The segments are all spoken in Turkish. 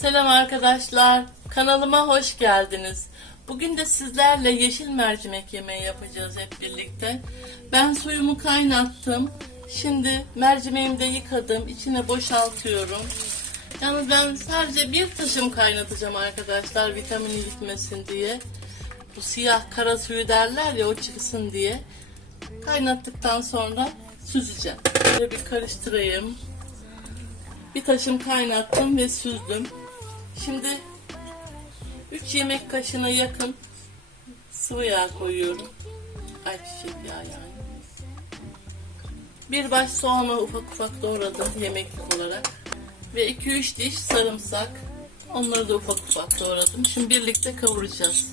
Selam arkadaşlar. Kanalıma hoş geldiniz. Bugün de sizlerle yeşil mercimek yemeği yapacağız hep birlikte. Ben suyumu kaynattım. Şimdi mercimeğimi de yıkadım. İçine boşaltıyorum. Yalnız ben sadece bir taşım kaynatacağım arkadaşlar vitamini gitmesin diye. Bu siyah kara suyu derler ya o çıksın diye. Kaynattıktan sonra süzeceğim. Böyle bir karıştırayım. Bir taşım kaynattım ve süzdüm. Şimdi 3 yemek kaşığına yakın sıvı yağ koyuyorum. Ayçiçek yağı yani. Bir baş soğanı ufak ufak doğradım yemeklik olarak. Ve 2-3 diş sarımsak. Onları da ufak ufak doğradım. Şimdi birlikte kavuracağız.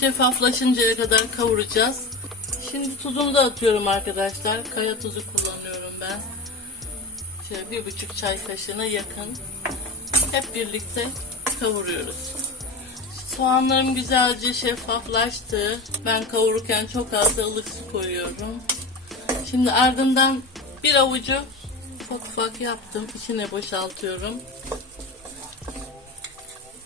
Şeffaflaşıncaya kadar kavuracağız. Şimdi tuzunu da atıyorum arkadaşlar. Kaya tuzu kullanıyorum. Şöyle bir buçuk çay kaşığına yakın. Hep birlikte kavuruyoruz. Soğanlarım güzelce şeffaflaştı. Ben kavururken çok az ılık su koyuyorum. Şimdi ardından bir avucu ufak ufak yaptım. İçine boşaltıyorum.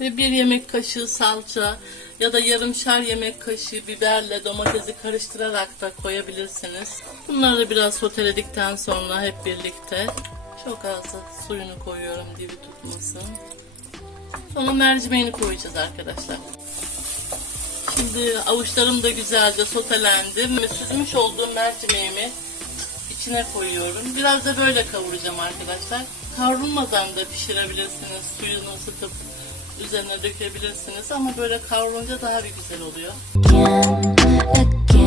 Ve bir yemek kaşığı salça ya da yarımşar yemek kaşığı biberle domatesi karıştırarak da koyabilirsiniz. Bunları biraz soteledikten sonra hep birlikte çok az suyunu koyuyorum dibi tutmasın. Sonra mercimeğini koyacağız arkadaşlar. Şimdi avuçlarım da güzelce sotelendi. Süzmüş olduğum mercimeğimi içine koyuyorum. Biraz da böyle kavuracağım arkadaşlar. Kavrulmadan da pişirebilirsiniz. Suyunu ısıtıp üzerine dökebilirsiniz ama böyle kavrulunca daha bir güzel oluyor. again,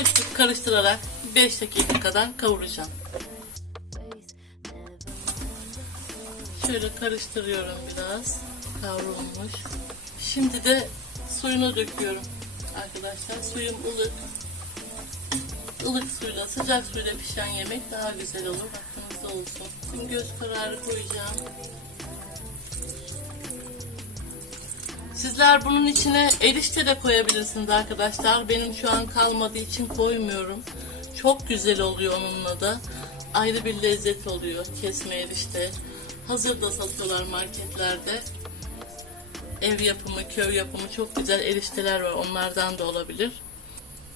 Sık sık karıştırarak 5 dakika kadar kavuracağım. Şöyle karıştırıyorum biraz. Kavrulmuş. Şimdi de suyunu döküyorum. Arkadaşlar suyum ılık. Ilık suyla, sıcak suyla pişen yemek daha güzel olur. Aklınızda olsun. Şimdi göz kararı koyacağım. Sizler bunun içine erişte de koyabilirsiniz arkadaşlar. Benim şu an kalmadığı için koymuyorum. Çok güzel oluyor onunla da. Ayrı bir lezzet oluyor kesme erişte. Hazır da satıyorlar marketlerde. Ev yapımı, köy yapımı çok güzel erişteler var. Onlardan da olabilir.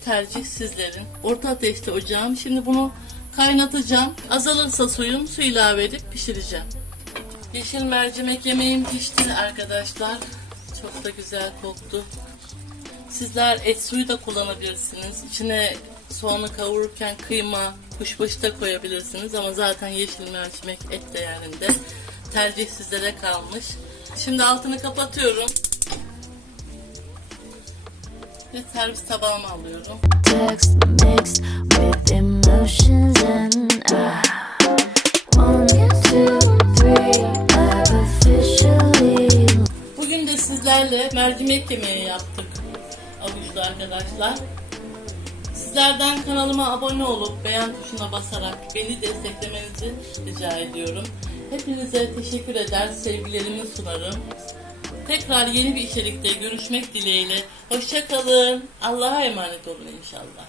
Tercih sizlerin. Orta ateşte ocağım. Şimdi bunu kaynatacağım. Azalırsa suyum su ilave edip pişireceğim. Yeşil mercimek yemeğim pişti arkadaşlar. Çok da güzel koktu. Sizler et suyu da kullanabilirsiniz. İçine soğanı kavururken kıyma, kuşbaşı da koyabilirsiniz. Ama zaten yeşil mercimek et değerinde. Tercih sizlere kalmış. Şimdi altını kapatıyorum. Ve servis tabağıma alıyorum. Text mixed with emotions sizlerle mercimek yemeği yaptık. Avuçlu arkadaşlar. Sizlerden kanalıma abone olup beğen tuşuna basarak beni desteklemenizi rica ediyorum. Hepinize teşekkür eder, sevgilerimi sunarım. Tekrar yeni bir içerikte görüşmek dileğiyle. Hoşçakalın. Allah'a emanet olun inşallah.